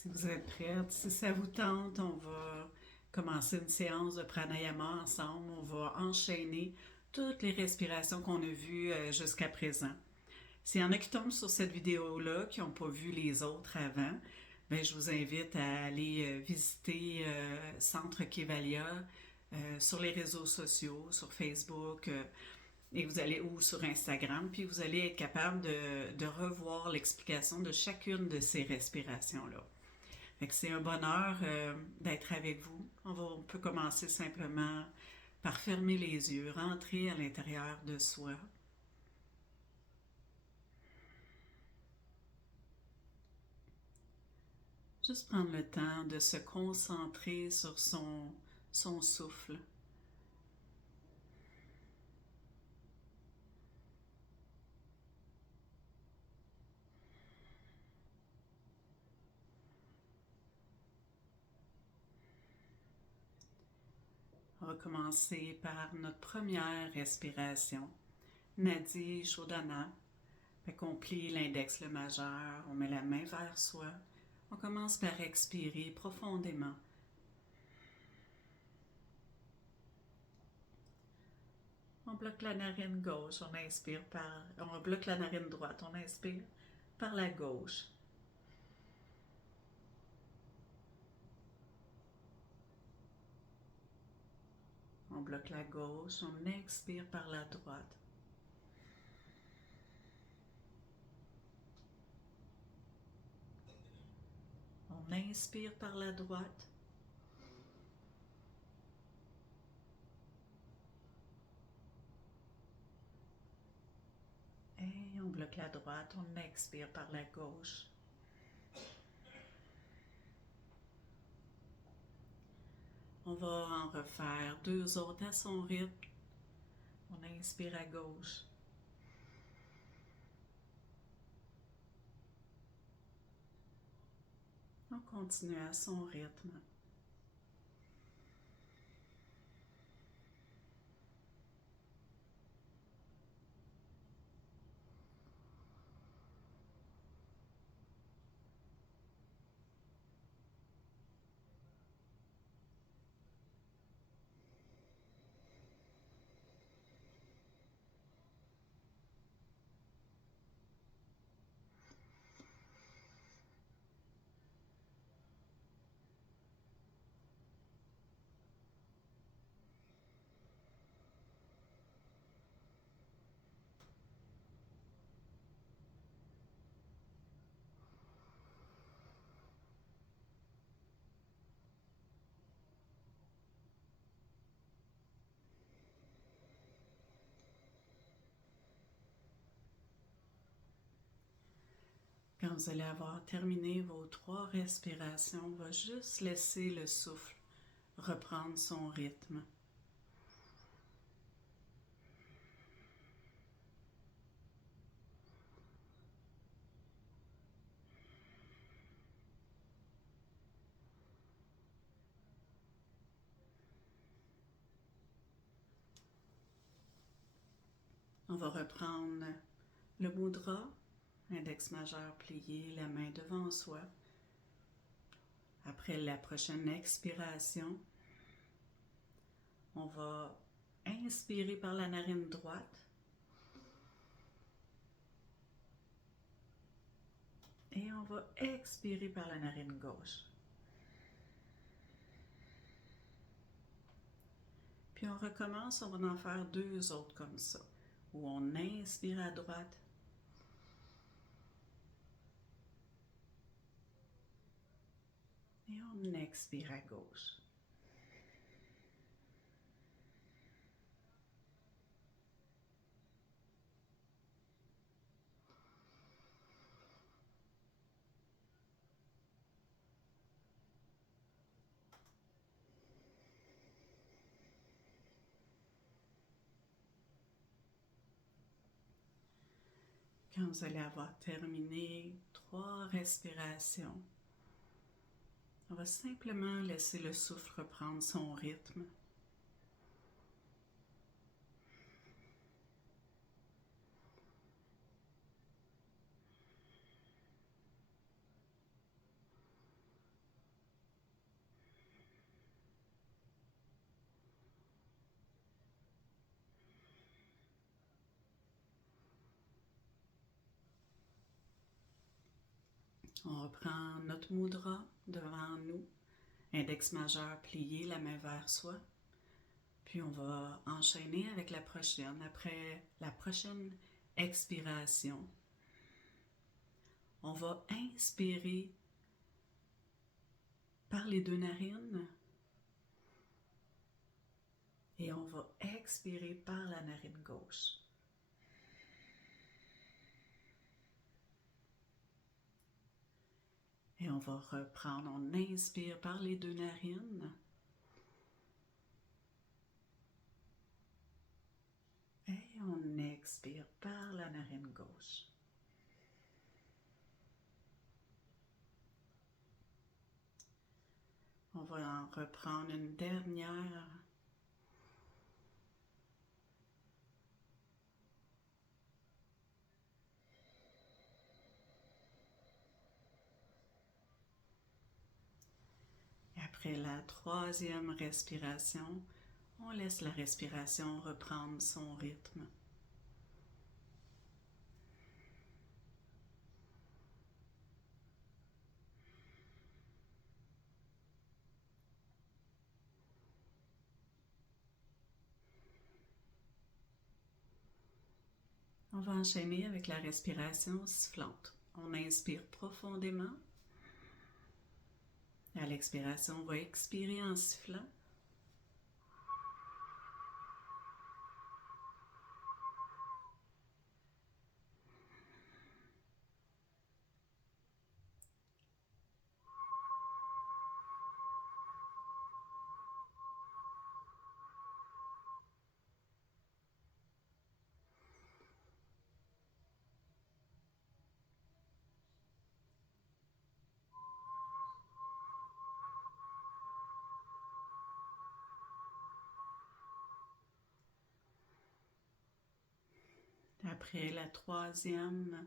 Si vous êtes prête, si ça vous tente, on va commencer une séance de pranayama ensemble. On va enchaîner toutes les respirations qu'on a vues jusqu'à présent. S'il y en a qui tombent sur cette vidéo-là, qui n'ont pas vu les autres avant, ben, je vous invite à aller visiter Centre Kevalia sur les réseaux sociaux, sur Facebook, et vous allez ou sur Instagram, puis vous allez être capable de revoir l'explication de chacune de ces respirations-là. Fait que c'est un bonheur d'être avec vous. On peut commencer simplement par fermer les yeux, rentrer à l'intérieur de soi. Juste prendre le temps de se concentrer sur son souffle. On va commencer par notre première respiration. Nadi Shodhana. Fait qu'on plie l'index, le majeur, on met la main vers soi. On commence par expirer profondément. On bloque la narine gauche, on bloque la narine droite, on inspire par la gauche. On bloque la gauche, on expire par la droite. On inspire par la droite. Et on bloque la droite, on expire par la gauche. On va en refaire deux autres à son rythme. On inspire à gauche. On continue à son rythme. Quand vous allez avoir terminé vos trois respirations, on va juste laisser le souffle reprendre son rythme. On va reprendre le mudra, index majeur plié, la main devant soi. Après la prochaine expiration, on va inspirer par la narine droite et on va expirer par la narine gauche. Puis on recommence, on va en faire deux autres comme ça, où on inspire à droite et on expire à gauche. Quand vous allez avoir terminé trois respirations, on va simplement laisser le souffle reprendre son rythme. On reprend notre mudra devant nous, index majeur plié, la main vers soi. Puis on va enchaîner avec la prochaine. Après la prochaine expiration, on va inspirer par les deux narines et on va expirer par la narine gauche. Et on va reprendre, on inspire par les deux narines. Et on expire par la narine gauche. On va en reprendre une dernière. Et après la troisième respiration, on laisse la respiration reprendre son rythme. On va enchaîner avec la respiration sifflante. On inspire profondément. À l'expiration, on va expirer en sifflant. Après la troisième,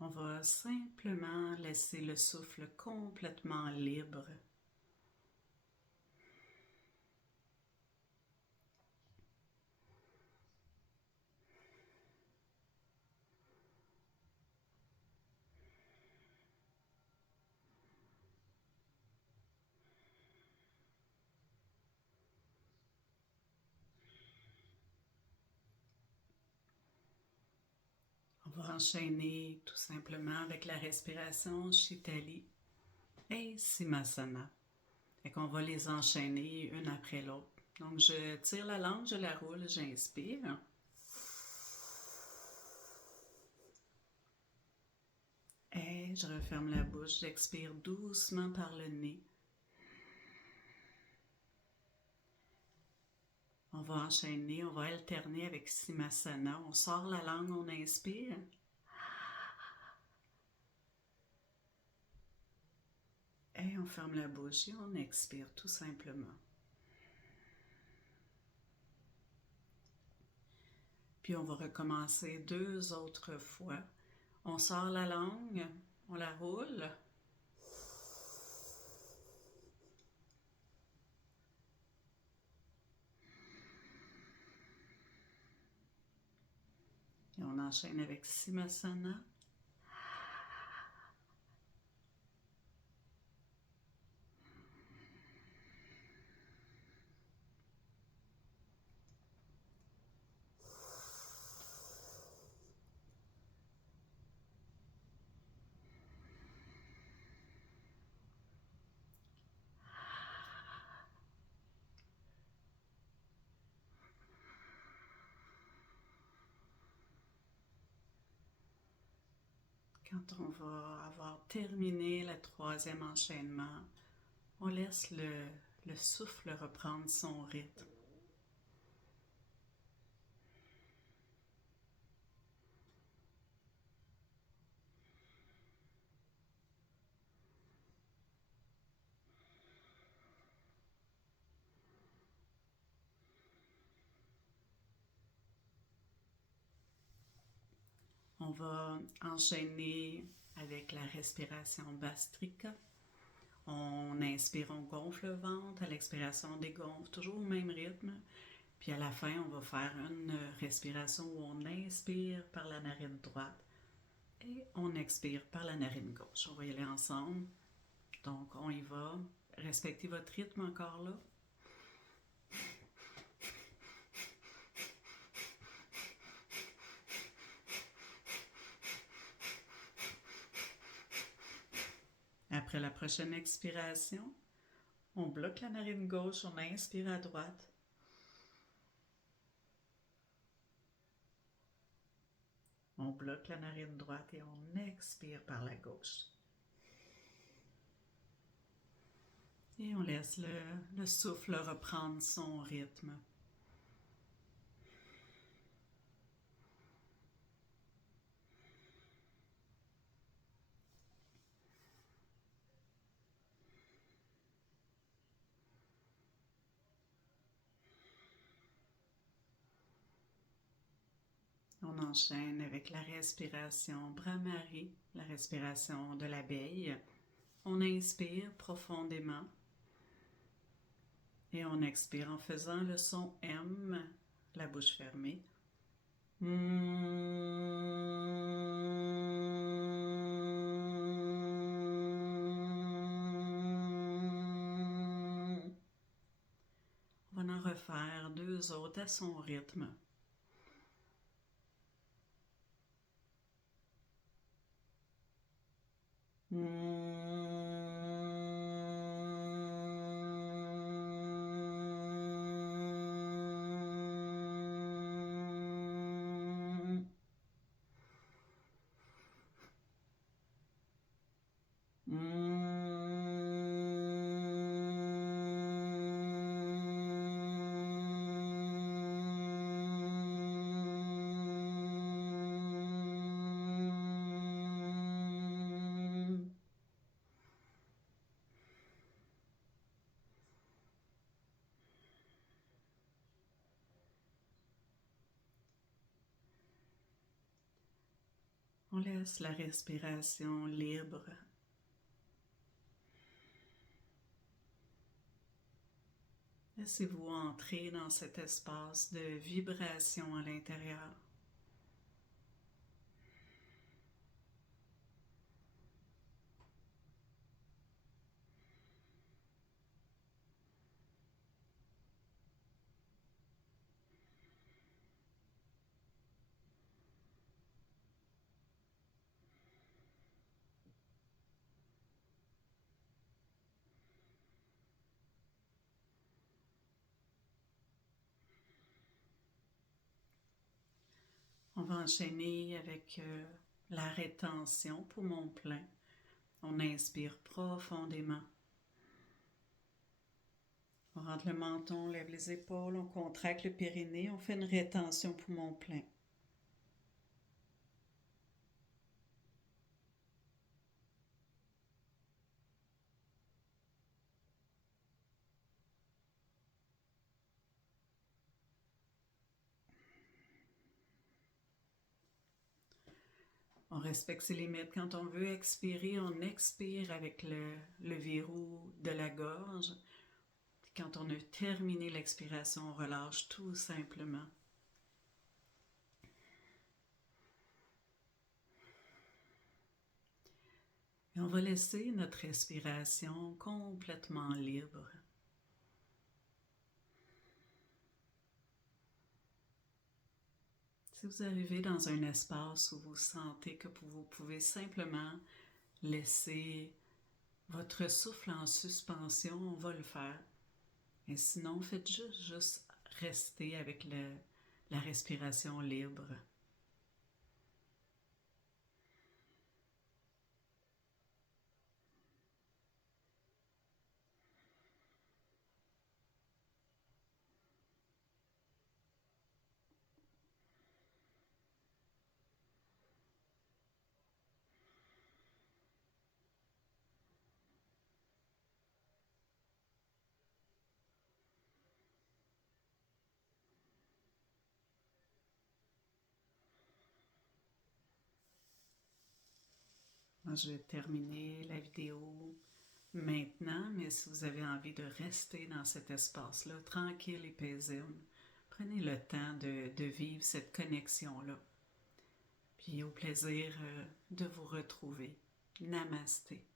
on va simplement laisser le souffle complètement libre. On va enchaîner tout simplement avec la respiration Shitali et Simasana. Et qu'on va les enchaîner une après l'autre. Donc je tire la langue, je la roule, j'inspire. Et je referme la bouche, j'expire doucement par le nez. On va enchaîner, on va alterner avec Simasana. On sort la langue, on inspire. Et on ferme la bouche et on expire tout simplement. Puis on va recommencer 2 autres fois. On sort la langue, on la roule. Et on enchaîne avec Simasana. Quand on va avoir terminé le troisième enchaînement, on laisse le souffle reprendre son rythme. On va enchaîner avec la respiration Bastrika. On inspire, on gonfle le ventre, à l'expiration on dégonfle, toujours au même rythme. Puis à la fin, on va faire une respiration où on inspire par la narine droite, Et on expire par la narine gauche. On va y aller ensemble. Donc, on y va. Respectez votre rythme encore là. Après la prochaine expiration, on bloque la narine gauche, on inspire à droite. On bloque la narine droite et on expire par la gauche. Et on laisse le souffle reprendre son rythme. On enchaîne avec la respiration Bhramari, la respiration de l'abeille. On inspire profondément et on expire en faisant le son M, la bouche fermée. On va en refaire 2 autres à son rythme. On laisse la respiration libre. Laissez-vous entrer dans cet espace de vibration à l'intérieur. On va enchaîner avec la rétention, poumon plein. On inspire profondément. On rentre le menton, on lève les épaules, on contracte le périnée, on fait une rétention poumon plein. On respecte ses limites. Quand on veut expirer, on expire avec le verrou de la gorge. Quand on a terminé l'expiration, on relâche tout simplement. Et on va laisser notre respiration complètement libre. Si vous arrivez dans un espace où vous sentez que vous pouvez simplement laisser votre souffle en suspension, on va le faire. Et sinon, faites juste rester avec la respiration libre. Moi, je vais terminer la vidéo maintenant, mais si vous avez envie de rester dans cet espace-là, tranquille et paisible, prenez le temps de vivre cette connexion-là. Puis au plaisir de vous retrouver. Namasté.